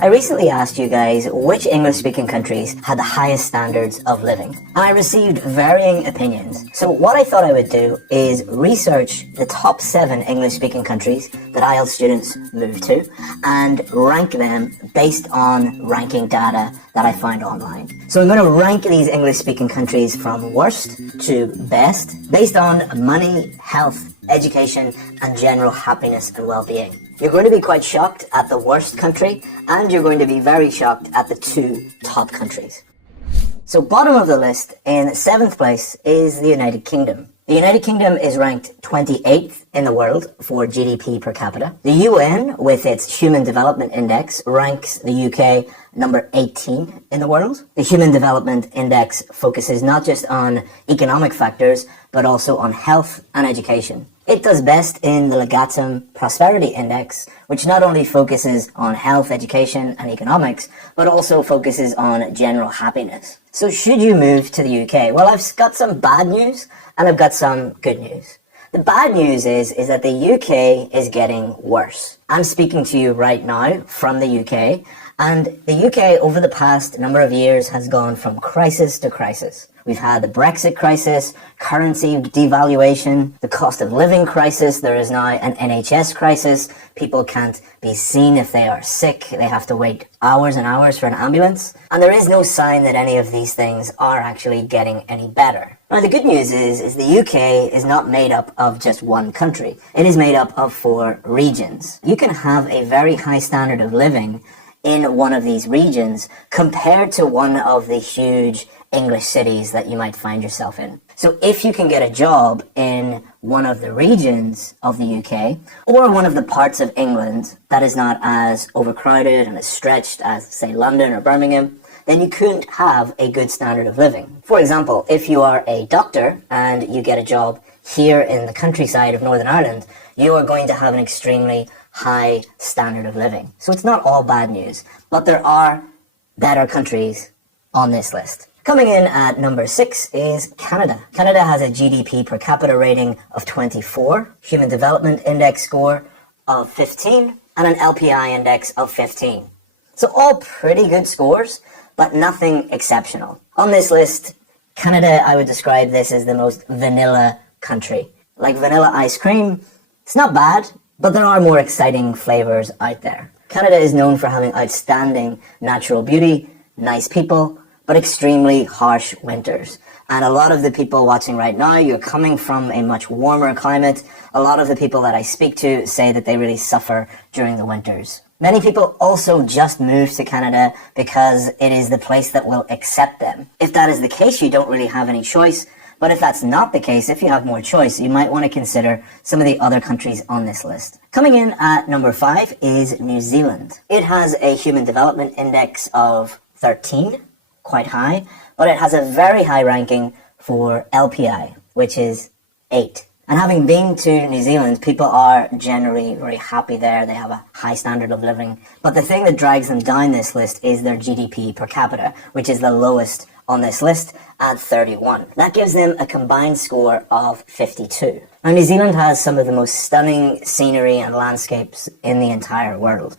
I recently asked you guys which English-speaking countries had the highest standards of living, and I received varying opinions. So what I thought I would do is research the top 7 English-speaking countries that IELTS students move to and rank them based on ranking data that I find online. So I'm going to rank these English-speaking countries from worst to best based on money, health, education, and general happiness and well-being. You're going to be quite shocked at the worst country, and you're going to be very shocked at the 2 top countries. So bottom of the list, in 7th place, is the United Kingdom. The United Kingdom is ranked 28th in the world for GDP per capita. The UN, with its Human Development Index, ranks the UK number 18 in the world. The Human Development Index focuses not just on economic factors, but also on health and education. It does best in the Legatum Prosperity Index, which not only focuses on health, education, and economics, but also focuses on general happiness. So should you move to the UK? Well, I've got some bad news, and I've got some good news. The bad news is that the UK is getting worse. I'm speaking to you right now from the UK, and the UK over the past number of years has gone from crisis to crisis. We've had the Brexit crisis, currency devaluation, the cost of living crisis. There is now an NHS crisis. People can't be seen if they are sick. They have to wait hours and hours for an ambulance. And there is no sign that any of these things are actually getting any better. Now, the good news is the UK is not made up of just one country. It is made up of 4 regions. You can have a very high standard of living in one of these regions compared to one of the huge English cities that you might find yourself in. So if you can get a job in one of the regions of the UK or one of the parts of England that is not as overcrowded and as stretched as, say, London or Birmingham, then you could have a good standard of living. For example, if you are a doctor and you get a job here in the countryside of Northern Ireland, you are going to have an extremely high standard of living. So it's not all bad news, but there are better countries on this list. Coming in at number 6 is Canada. Canada has a GDP per capita rating of 24, Human Development Index score of 15, and an LPI index of 15. So all pretty good scores, but nothing exceptional. On this list, Canada, I would describe this as the most vanilla country. Like vanilla ice cream, it's not bad, but there are more exciting flavors out there. Canada is known for having outstanding natural beauty, nice people, but extremely harsh winters. And a lot of the people watching right now, you're coming from a much warmer climate. A lot of the people that I speak to say that they really suffer during the winters. Many people also just move to Canada because it is the place that will accept them. If that is the case, you don't really have any choice. But if that's not the case, if you have more choice, you might want to consider some of the other countries on this list. Coming in at number 5 is New Zealand. It has a Human Development Index of 13, quite high, but it has a very high ranking for LPI, which is 8. And having been to New Zealand, people are generally very happy there. They have a high standard of living. But the thing that drags them down this list is their GDP per capita, which is the lowest on this list at 31. That gives them a combined score of 52. Now, New Zealand has some of the most stunning scenery and landscapes in the entire world.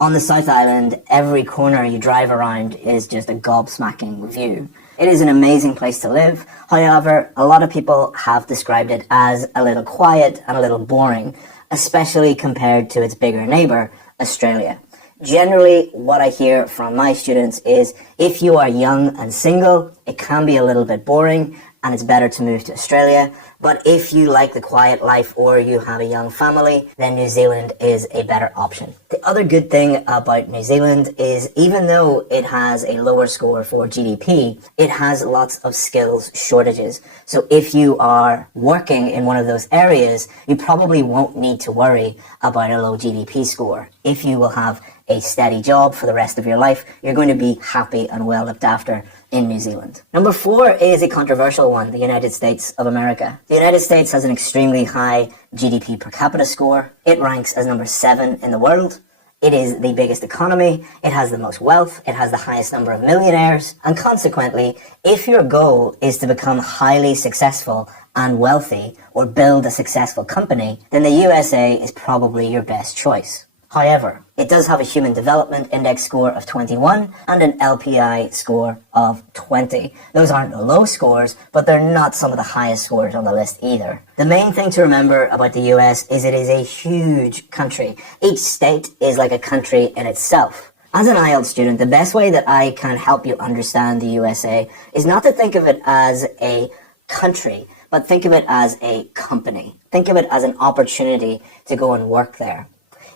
On the South Island, every corner you drive around is just a gobsmacking view. It is an amazing place to live. However, a lot of people have described it as a little quiet and a little boring, especially compared to its bigger neighbour, Australia. Generally, what I hear from my students is if you are young and single, it can be a little bit boring and it's better to move to Australia. But if you like the quiet life or you have a young family, then New Zealand is a better option. The other good thing about New Zealand is even though it has a lower score for GDP, it has lots of skills shortages. So if you are working in one of those areas, you probably won't need to worry about a low GDP score. If you will have a steady job for the rest of your life, you're going to be happy and well looked after in New Zealand. Number 4 is a controversial one, the United States of America. The United States has an extremely high GDP per capita score. It ranks as number 7 in the world. It is the biggest economy. It has the most wealth. It has the highest number of millionaires. And consequently, if your goal is to become highly successful and wealthy or build a successful company, then the USA is probably your best choice. However, it does have a Human Development Index score of 21 and an LPI score of 20. Those aren't low scores, but they're not some of the highest scores on the list either. The main thing to remember about the US is it is a huge country. Each state is like a country in itself. As an IELTS student, the best way that I can help you understand the USA is not to think of it as a country, but think of it as a company. Think of it as an opportunity to go and work there.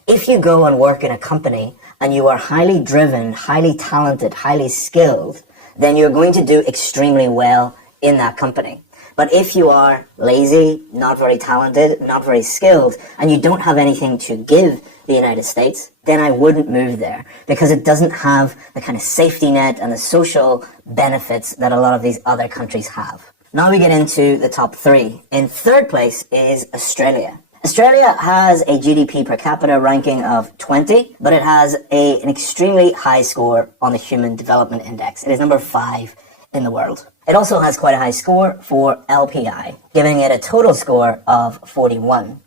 If you go and work in a company and you are highly driven, highly talented, highly skilled, then you're going to do extremely well in that company. But if you are lazy, not very talented, not very skilled, and you don't have anything to give the United States, then I wouldn't move there because it doesn't have the kind of safety net and the social benefits that a lot of these other countries have. Now we get into the top 3. In 3rd place is Australia. Australia has a GDP per capita ranking of 20, but it has an extremely high score on the Human Development Index. It is number 5 in the world. It also has quite a high score for LPI, giving it a total score of 41.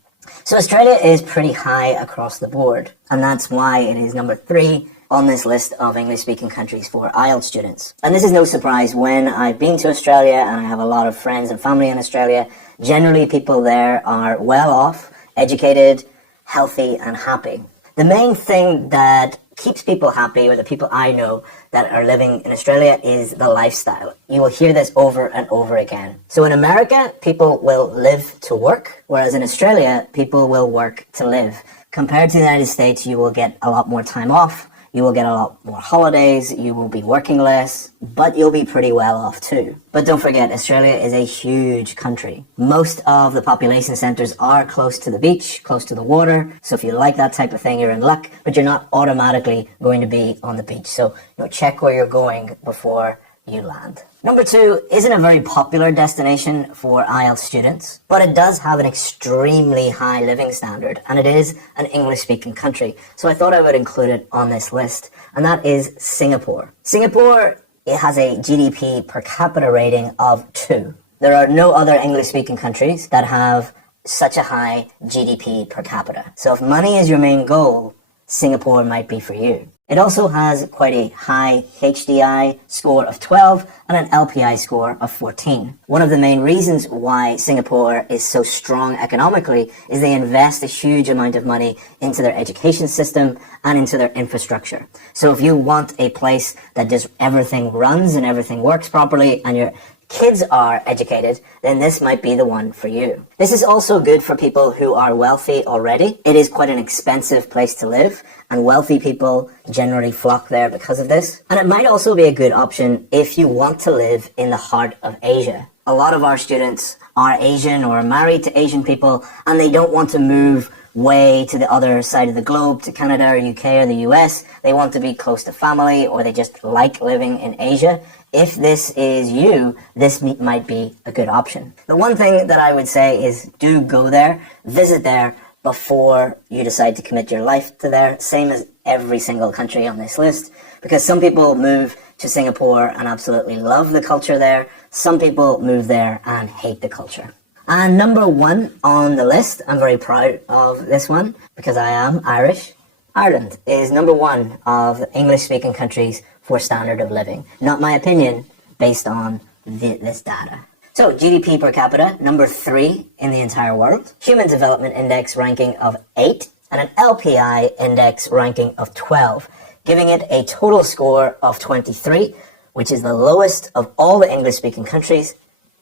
So Australia is pretty high across the board, and that's why it is number 3 on this list of English-speaking countries for IELTS students. And this is no surprise when I've been to Australia and I have a lot of friends and family in Australia. Generally, people there are well off, educated, healthy, and happy. The main thing that keeps people happy, or the people I know that are living in Australia, is the lifestyle. You will hear this over and over again. So in America, people will live to work, whereas in Australia, people will work to live. Compared to the United States, you will get a lot more time off. You will get a lot more holidays, you will be working less, but you'll be pretty well off too. But don't forget, Australia is a huge country. Most of the population centres are close to the beach, close to the water, so if you like that type of thing, you're in luck, but you're not automatically going to be on the beach. So check where you're going before you land. Number 2 isn't a very popular destination for IELTS students, but it does have an extremely high living standard, and it is an English-speaking country. So I thought I would include it on this list, and that is Singapore. Singapore, it has a GDP per capita rating of 2. There are no other English-speaking countries that have such a high GDP per capita. So if money is your main goal, Singapore might be for you. It also has quite a high HDI score of 12 and an LPI score of 14. One of the main reasons why Singapore is so strong economically is they invest a huge amount of money into their education system and into their infrastructure. So if you want a place that just everything runs and everything works properly and your kids are educated, then this might be the one for you. This is also good for people who are wealthy already. It is quite an expensive place to live, and wealthy people generally flock there because of this. And it might also be a good option if you want to live in the heart of Asia. A lot of our students are Asian or married to Asian people, and they don't want to move way to the other side of the globe, to Canada or UK or the US. They want to be close to family, or they just like living in Asia. If this is you, this might be a good option. The one thing that I would say is do go there, visit there before you decide to commit your life to there, same as every single country on this list, because some people move to Singapore and absolutely love the culture there. Some people move there and hate the culture. And number 1 on the list, I'm very proud of this one because I am Irish. Ireland is number 1 of the English-speaking countries for standard of living. Not my opinion, based on this data. So GDP per capita, number 3 in the entire world. Human Development Index ranking of 8 and an LPI index ranking of 12, giving it a total score of 23, which is the lowest of all the English-speaking countries,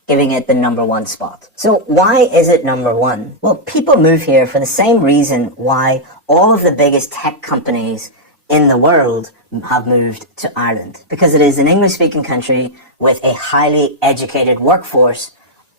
giving it the number 1 spot. So why is it number 1? Well, people move here for the same reason why all of the biggest tech companies in the world have moved to Ireland, because it is an English-speaking country with a highly educated workforce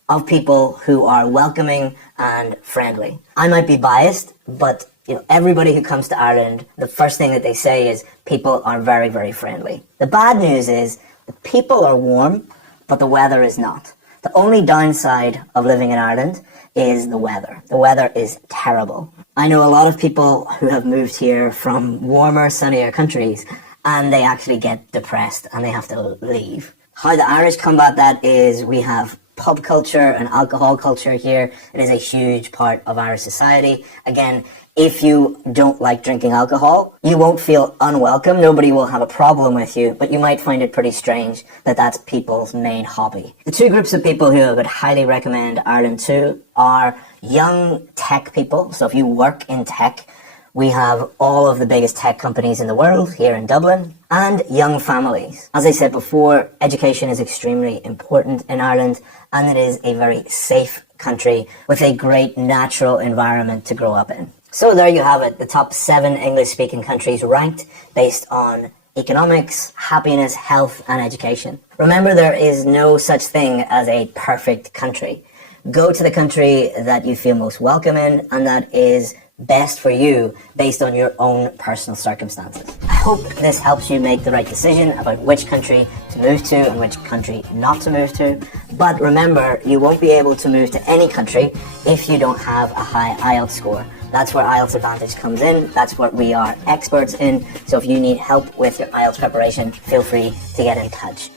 of people who are welcoming and friendly. I might be biased, but everybody who comes to Ireland, the first thing that they say is people are very, very friendly. The bad news is the people are warm, but the weather is not. The only downside of living in Ireland is the weather. The weather is terrible. I know a lot of people who have moved here from warmer, sunnier countries, and they actually get depressed and they have to leave. How the Irish combat that is we have pub culture and alcohol culture here. It is a huge part of Irish society. Again, if you don't like drinking alcohol, you won't feel unwelcome. Nobody will have a problem with you, but you might find it pretty strange that that's people's main hobby. The two groups of people who I would highly recommend Ireland to are young tech people. So if you work in tech, we have all of the biggest tech companies in the world here in Dublin, and young families. As I said before, education is extremely important in Ireland, and it is a very safe country with a great natural environment to grow up in. So there you have it, the top 7 English-speaking countries ranked based on economics, happiness, health, and education. Remember, there is no such thing as a perfect country. Go to the country that you feel most welcome in, and that is best for you based on your own personal circumstances. I hope this helps you make the right decision about which country to move to and which country not to move to. But remember, you won't be able to move to any country if you don't have a high IELTS score. That's where IELTS Advantage comes in. That's what we are experts in. So if you need help with your IELTS preparation, feel free to get in touch.